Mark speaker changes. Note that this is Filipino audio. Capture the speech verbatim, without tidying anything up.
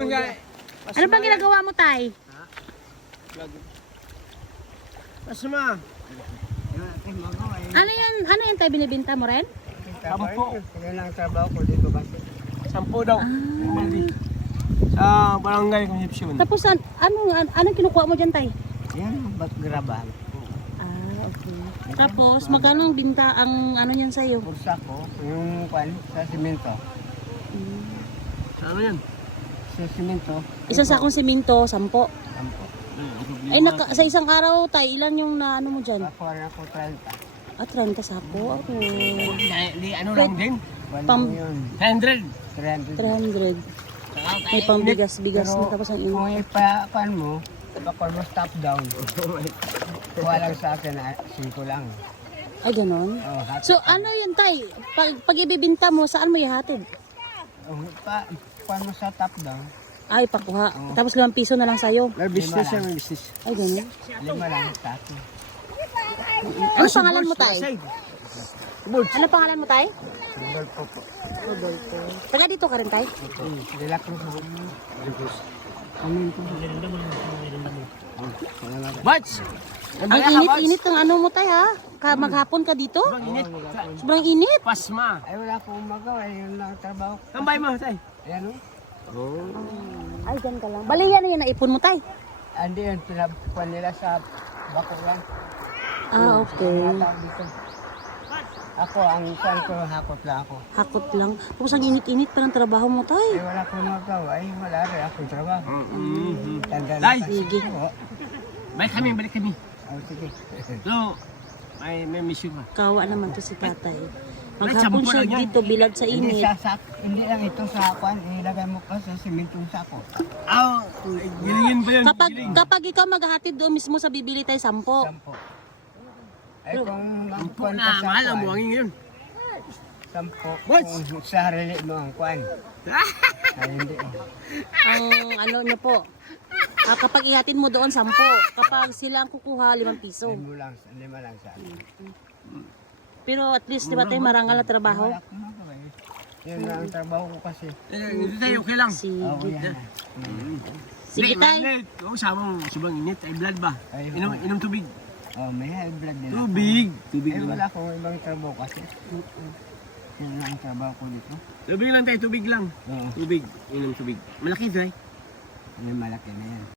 Speaker 1: Barangay.
Speaker 2: Ano bang ginagawa mo, Tay?
Speaker 1: Pasma.
Speaker 2: Ano yan, ano yan, Tay, binibinta mo rin?
Speaker 1: Sampo.
Speaker 3: Yan ang trabaho ko dito kasi.
Speaker 1: Sampo daw. Sa barangay Concepcion.
Speaker 2: Tapos, an ano, an anong kinukuha mo dyan, Tay?
Speaker 3: Yan, bagrabahan.
Speaker 2: Ah, okay. Tapos, magkano ang binta ang ano yan sa'yo?
Speaker 3: Kursa ko, yung kwan, sa simento.
Speaker 1: Ano yan?
Speaker 3: Sa simento.
Speaker 2: Isang sakong simento, sampo.
Speaker 3: Sampo.
Speaker 2: Ay, naka, sa isang araw, Tay, ilan yung na ano mo dyan?
Speaker 3: Ako rin ako trenta.
Speaker 2: Ah, trenta sako. Ako.
Speaker 1: Di ano lang din?
Speaker 3: Wala
Speaker 2: Pam-
Speaker 3: yun.
Speaker 1: one hundred.
Speaker 3: trenta.
Speaker 2: three hundred. May pambigas-bigas na tapos ang ino.
Speaker 3: Kung ipakan mo, bakal mo stop down. Kuha lang sa akin na singko lang.
Speaker 2: Ay, ganon.
Speaker 3: Oh, hat.
Speaker 2: So, ano yun, Tay? Pag, pag ibibinta mo, saan mo ihatid?
Speaker 3: Oh, pa, kuha mo sa top down.
Speaker 2: Ay, pakuha. Tapos limang piso na lang sa'yo.
Speaker 1: May business yan, may business.
Speaker 2: Ay, ganon.
Speaker 3: Lima lang sa akin.
Speaker 2: Ano pangalan mo, Tay? Ano pangalan mo, Tay?
Speaker 3: Single po po.
Speaker 2: Taga dito ka rin, Tay?
Speaker 3: Hmm, Dilak mo po. Amin po.
Speaker 1: Batch!
Speaker 2: Ang init-init ng ano mo, Tay, ha? Ka maghapon ka dito?
Speaker 1: Init.
Speaker 2: Sobrang init.
Speaker 1: Pasma.
Speaker 3: Ay, wala akong magawa. Yun lang ang trabaho ko.
Speaker 1: Tambay mo, tay.
Speaker 3: Ayan o.
Speaker 2: Ay, dyan ka lang. Bali yan yan, naipon mo, Tay.
Speaker 3: Andi yun, pinapuan nila sa bako lang.
Speaker 2: Ah, okay.
Speaker 3: Tawag dito. Ako, ang kuan ko, hakot lang ako.
Speaker 2: Hakot lang. Tapos ang init-init pa ng trabaho mo,
Speaker 3: Ay,
Speaker 2: Tay.
Speaker 3: wala akong magawa. Ay, wala rin akong trabaho.
Speaker 1: Mm-hmm.
Speaker 3: Tanda na
Speaker 1: Tay.
Speaker 3: kasi.
Speaker 2: Sige.
Speaker 3: Oo.
Speaker 1: Balik kami, balik kami.
Speaker 3: Oh, sige.
Speaker 1: So, may, may mission ka.
Speaker 2: Kawa naman to si Tatay.
Speaker 1: Ay,
Speaker 2: Maghapon
Speaker 1: sampo
Speaker 2: siya
Speaker 1: lang yan.
Speaker 2: dito, bilad sa
Speaker 3: Hindi
Speaker 2: init.
Speaker 3: sa sak, hindi lang ito sa kuan, ilagay mo pa sa simentong sako.
Speaker 1: Ah, gilingin pa yun.
Speaker 2: Kapag
Speaker 1: giling.
Speaker 2: kapag ikaw maghahatid doon mismo sa bibili tayo sampo.
Speaker 3: Sampo. Ay, kung ang
Speaker 1: Sampo
Speaker 3: kuan
Speaker 1: na,
Speaker 3: ka sa
Speaker 1: mahal ang
Speaker 3: kuan,
Speaker 1: buhangin ngayon.
Speaker 3: sampo.
Speaker 1: What?
Speaker 3: Kung sa harili mo ang kuan. Ay, hindi.
Speaker 2: Ang ano niyo po. Ah, kapag ihatid mo doon sampo. Kapag sila ang kukuha limang piso.
Speaker 3: Lima lang, lima lang sa akin.
Speaker 2: Pero at least di ba tayo marangal na trabaho?
Speaker 3: Wala akong magawa eh. Yun lang ang trabaho ko kasi.
Speaker 1: Eh, Hindi tayo, okay lang.
Speaker 2: Sige.
Speaker 3: Oo, yan.
Speaker 2: Sige, Tay.
Speaker 1: Oo, sabang subang init. Ay, blood ba?
Speaker 3: Ay,
Speaker 1: Inom,
Speaker 3: oo.
Speaker 1: inom tubig.
Speaker 3: Oh, may high blood nila.
Speaker 1: Tubig. Tubig
Speaker 3: Eh,
Speaker 1: lang.
Speaker 3: wala akong ibang trabaho kasi. Yan lang ang trabaho ko dito.
Speaker 1: Tubig lang tayo, tubig lang.
Speaker 3: Oo,
Speaker 1: Tubig. Inom tubig. Malaki, dry.
Speaker 3: may malaki na yan.